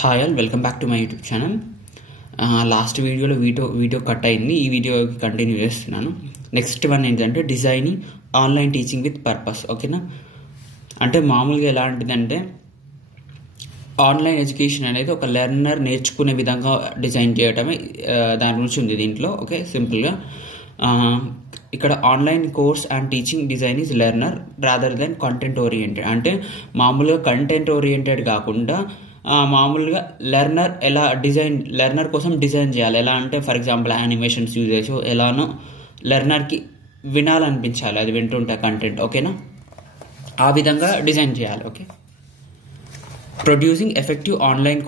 Hi all, welcome back to my YouTube channel. Last వీడియోలో video cut అయింది. ఈ వీడియోకి కంటిన్యూ చేస్తున్నాను. నెక్స్ట్ వన్ ఏంటంటే designing online teaching with purpose. ఓకేనా, అంటే మామూలుగా ఎలాంటిదంటే ఆన్లైన్ ఎడ్యుకేషన్ అనేది ఒక లెర్నర్ నేర్చుకునే విధంగా డిజైన్ చేయడమే దాని గురించి ఉంది దీంట్లో. ఓకే, సింపుల్గా ఇక్కడ online course and teaching design is learner rather than content oriented. అంటే మామూలుగా కంటెంట్ ఓరియంటెడ్ కాకుండా మామూలుగా లెర్నర్ కోసం డిజైన్ చేయాలి. ఎలా అంటే ఫర్ ఎగ్జాంపుల్ యానిమేషన్స్ యూజ్ చేసి ఎలానో లెర్నర్కి వినాలనిపించాలి, అది వింటుంటే కంటెంట్. ఓకేనా, ఆ విధంగా డిజైన్ చేయాలి. Okay, producing effective online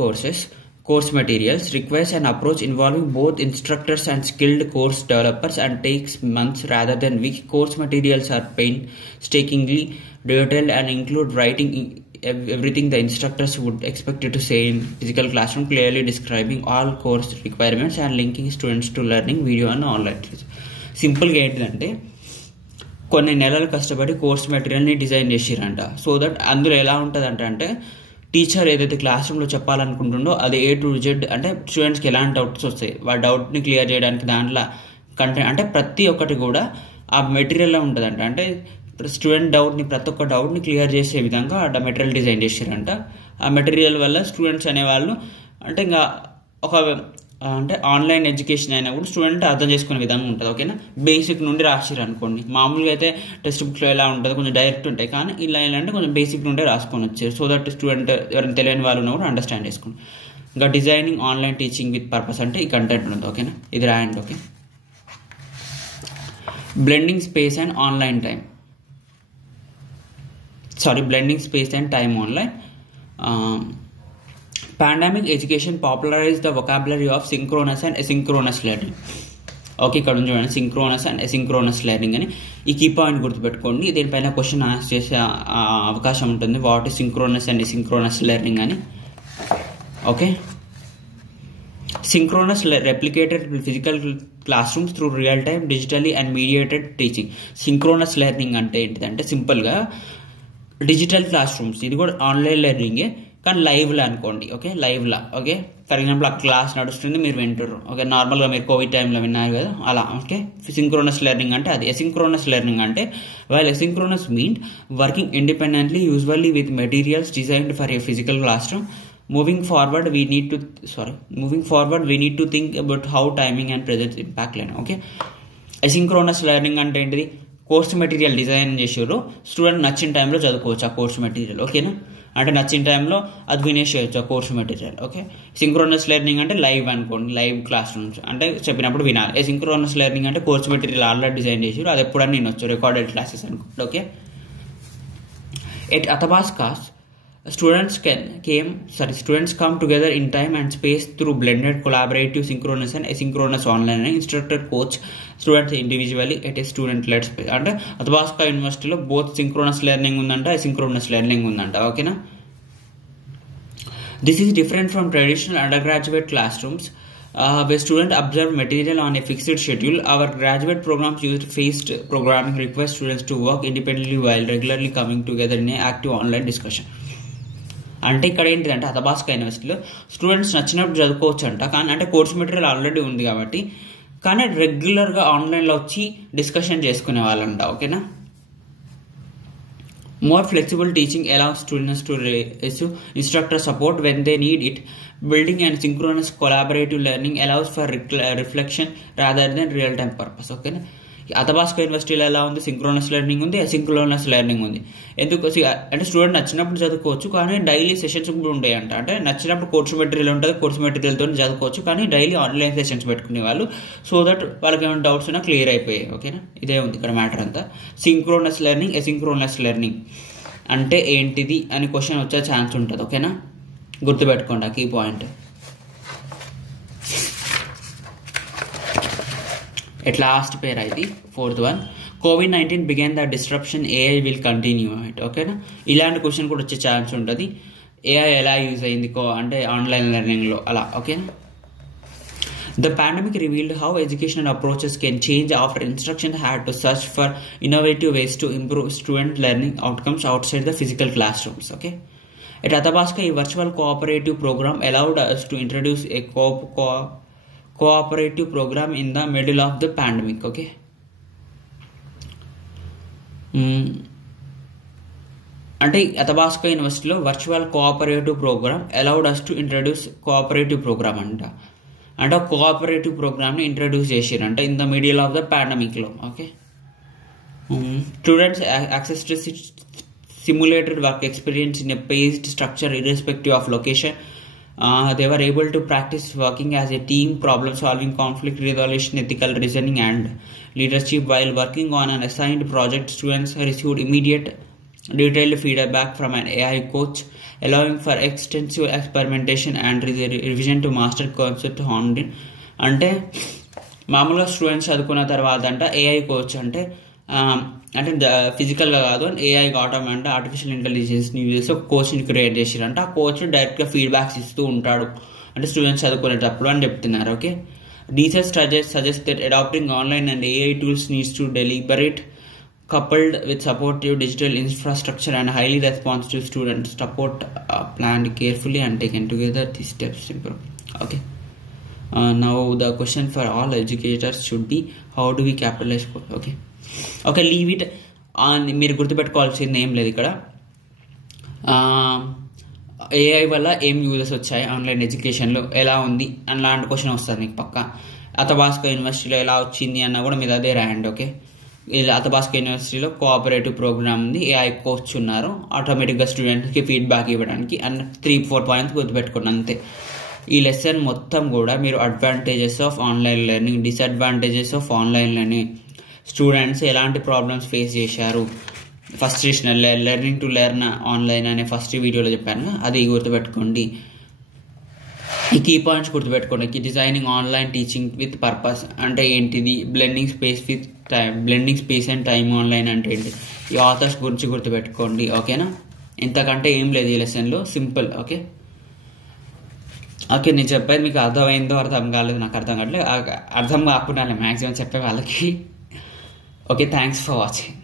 course materials requires an approach involving both instructors and skilled course developers and takes months rather than weeks. Course materials are painstakingly detailed and include writing everything the instructors would expect to say in physical classroom, clearly describing all course requirements and linking students to learning video and online. సింపుల్గా ఏంటంటే కొన్ని నెలలు కష్టపడి course మెటీరియల్ని design చేసిరంట. So that అందులో ఎలా ఉంటుందంట అంటే టీచర్ ఏదైతే క్లాస్ రూమ్లో చెప్పాలనుకుంటుండో అది A to Z, అంటే స్టూడెంట్స్కి ఎలాంటి డౌట్స్ వస్తాయి ఆ డౌట్ని క్లియర్ చేయడానికి దాంట్లో కంటెంట్ అంటే ప్రతి ఒక్కటి కూడా ఆ మెటీరియల్లో ఉంటుందంట. అంటే స్టూడెంట్ ప్రతి ఒక్క డౌట్ని క్లియర్ చేసే విధంగా ఆ మెటీరియల్ డిజైన్ చేసారంట. ఆ మెటీరియల్ వల్ల స్టూడెంట్స్ అనేవాళ్ళు అంటే ఇంకా ఒక అంటే ఆన్లైన్ ఎడ్యుకేషన్ అయినా కూడా స్టూడెంట్ అర్థం చేసుకునే విధంగా ఉంటుంది. ఓకేనా, బేసిక్ నుండి రాసిరు అనుకోండి. మామూలుగా అయితే టెక్స్ట్ బుక్స్లో ఎలా ఉంటుంది కొంచెం డైరెక్ట్ ఉంటాయి, కానీ ఇలా అంటే కొంచెం బేసిక్ నుండే రాసుకొని వచ్చారు. సో దట్ స్టూడెంట్ ఎవరైనా తెలియని వాళ్ళు ఉన్నా కూడా అండర్స్టాండ్ చేసుకోండి. ఇంకా designing online teaching with purpose అంటే ఈ కంటెంట్ ఉంటుంది. ఓకేనా, ఇది రాయండి. Okay, blending space and time online. Pandemic education popularized the vocabulary of synchronous and asynchronous learning. Okay, ఇక్కడ చూడండి సింక్రోనస్ అండ్ అసింక్రోనస్ లెర్నింగ్ అని ఈ కీ పాయింట్ గుర్తుపెట్టుకోండి. దీనిపైన క్వశ్చన్ ఆన్సర్ చేసే అవకాశం ఉంటుంది. What is synchronous and asynchronous learning అని. Okay, synchronous replicated physical classrooms through real time digitally and mediated teaching. Synchronous learning అంటే ఏంటిదంటే సింపుల్గా డిజిటల్ క్లాస్ రూమ్స్, ఇది కూడా ఆన్లైన్ లెర్నింగే కానీ లైవ్లో అనుకోండి. ఓకే, లైవ్లో. ఓకే, ఫర్ ఎగ్జాంపుల్ ఆ క్లాస్ నడుస్తుంది, మీరు వింటారు. ఓకే, నార్మల్గా మీరు కోవిడ్ టైంలో విన్నారు కదా అలా. ఓకే, సింక్రోనస్ లెర్నింగ్ అంటే అది. అసింక్రోనస్ లెర్నింగ్ అంటే while asynchronous mean working independently usually with materials designed for a physical class room. Moving forward, we need to think about how timing and presence impact learning. Okay, asynchronous learning అంటే ఏంటిది? Course material design చేసారు, student నచ్చిన టైంలో చదువుకోవచ్చు ఆ course material. ఓకేనా, అంటే నచ్చిన టైంలో అది వినేసేయచ్చు ఆ course material. Okay, synchronous learning అంటే లైవ్ అనుకోండి, లైవ్ క్లాస్ రూమ్స్ అంటే చెప్పినప్పుడు వినాలి. సింక్రోనస్ లెర్నింగ్ అంటే కోర్స్ మెటీరియల్ ఆల్రెడీ డిజైన్ చేసారు, అది ఎప్పుడన్నా వినొచ్చు, రికార్డెడ్ క్లాసెస్ అనుకోండి. Okay, at Athabasca students come together in time and space through blended collaborative synchronous and asynchronous online instructor coach students individually at a student led space. అంటే Athabasca యూనివర్సిటీలో both synchronous learning ఉందంట, asynchronous learning ఉందంట. ఓకేనా, this is different from traditional under graduate class rooms where students observe material on a fixed schedule. Our graduate programs used phased programming, require students to work independently while regularly coming together in a active online discussion. అంటే ఇక్కడ ఏంటిదంటే అథబాస్కా యూనివర్సిటీలో students నచ్చినప్పుడు చదువుకోవచ్చు అంట, కానీ అంటే course material already ఉంది కాబట్టి, కానీ రెగ్యులర్గా ఆన్లైన్లో వచ్చి డిస్కషన్ చేసుకునే వాళ్ళంట. ఓకేనా, more flexible teaching allows students to receive instructor support when they need it. Building and synchronous collaborative learning allows for reflection rather than real time purpose. Okay, అథబాస్కా యూనివర్సిటీలో ఎలా ఉంది? సింక్రోనస్ లెర్నింగ్ ఉంది, అసింక్రోనస్ లెర్నింగ్ ఉంది. ఎందుకు అంటే student నచ్చినప్పుడు చదువుకోవచ్చు, కానీ డైలీ సెషన్స్ కూడా ఉంటాయంట. అంటే నచ్చినప్పుడు కోర్స్ మెటీరియల్ ఉంటుంది, కోర్స్ మెటీరియల్తో చదువుకోవచ్చు, కానీ డైలీ ఆన్లైన్ సెషన్స్ పెట్టుకునే వాళ్ళు, సో దట్ వాళ్ళకి ఏమైనా డౌట్స్ ఉన్నా క్లియర్ అయిపోయాయి. ఓకేనా, ఇదే ఉంది ఇక్కడ మ్యాటర్ అంతా. సింక్రోనస్ లెర్నింగ్, అసింక్రోనస్ లెర్నింగ్ అంటే ఏంటిది అని క్వశ్చన్ వచ్చే ఛాన్స్ ఉంటుంది. ఓకేనా, గుర్తుపెట్టుకోండి ఆ key point. At last pair ఇది 4th one, COVID-19 began the disruption, AI will continue it. ఓకేనా, ఇలాంటి క్వశ్చన్ కూడా వచ్చే ఛాన్స్ ఉంటుంది. AI ఎలా యూజ్ అయింది అంటే ఆన్లైన్ లెర్నింగ్లో అలా. ఓకేనా, the pandemic revealed how educational approaches can change after instruction had to search for innovative ways to improve student learning outcomes outside the physical classrooms. Okay, At Athabasca, a virtual cooperative program allowed us to introduce a cooperative program in the middle of the pandemic. Okay. అంటే Athabasca యూనివర్సిటీలో virtual cooperative program allowed us to introduce cooperative program అంటే cooperative ప్రోగ్రామ్ని introduce చేసిరంట in the middle of the పాండమిక్లో. Okay. Students access to simulated work experience in a paced structure irrespective of location. They were able to practice working as a team, problem solving, conflict resolution, ethical reasoning and leadership. While working on an assigned project, students received immediate detailed feedback from an AI coach, allowing for extensive experimentation and revision to master concept honed. అంటే మామూలుగా students చదువుకున్న తర్వాత అంట AI coach అంటే ఫిజికల్గా కాదు AI automatic artificial ఇంటెలిజెన్స్ని use చేసి ఒక కోచ్ని క్రియేట్ చేసిరంట. ఆ కోచ్ డైరెక్ట్గా ఫీడ్బ్యాక్స్ ఇస్తూ ఉంటాడు అంటే స్టూడెంట్స్ చదువుకునేటప్పుడు అని చెప్తున్నారు. Okay. Research suggest that adapting online and AI tools needs to deliberate coupled with supportive digital infrastructure and highly responsive students. Support planned carefully and taken together. These steps improve. Okay. Now the question for all educators should be, how do we capitalize? Okay, leave it on. మీరు గుర్తుపెట్టుకోవాల్సింది ఏం లేదు ఇక్కడ. AI వల్ల ఏం uses వచ్చాయి online ఎడ్యుకేషన్లో, ఎలా ఉంది అలాంటి క్వశ్చన్ వస్తుంది మీకు పక్క. అథబాస్కా యూనివర్సిటీలో ఎలా వచ్చింది అన్న కూడా మీరు అదే రాయండి. ఓకే. ఇలా అథబాస్కా యూనివర్సిటీలో కోఆపరేటివ్ ప్రోగ్రామ్ ఉంది, ఏఐ కోచ్ ఉన్నారు, ఆటోమేటిక్గా స్టూడెంట్స్కి ఫీడ్బ్యాక్ ఇవ్వడానికి అన్న 3-4 పాయింట్స్ గుర్తుపెట్టుకోండి అంతే. ఈ లెసన్ మొత్తం కూడా మీరు advantages of online learning, disadvantages of online learning, students ఎలాంటి ప్రాబ్లమ్స్ ఫేస్ చేశారు, frustration, learning to learn online అనే ఫస్ట్ వీడియోలో చెప్పాను, అది గుర్తుపెట్టుకోండి. ఈ కీ పాయింట్స్ గుర్తుపెట్టుకోండి. Designing online teaching with purpose అంటే ఏంటిది, blending space and time online అంటే ఏంటి, ఈ ఆథర్స్ గురించి గుర్తుపెట్టుకోండి. ఓకేనా. ఇంతకంటే ఏం లేదు ఈ లెసన్లో, సింపుల్. ఓకే. ఓకే, నేను చెప్పేది మీకు అర్థమైందో అర్థం కాలేదు నాకు అర్థం కావట్లేదు, అర్థం కాకుండా మ్యాక్సిమం చెప్పే వాళ్ళకి. Okay, thanks for watching.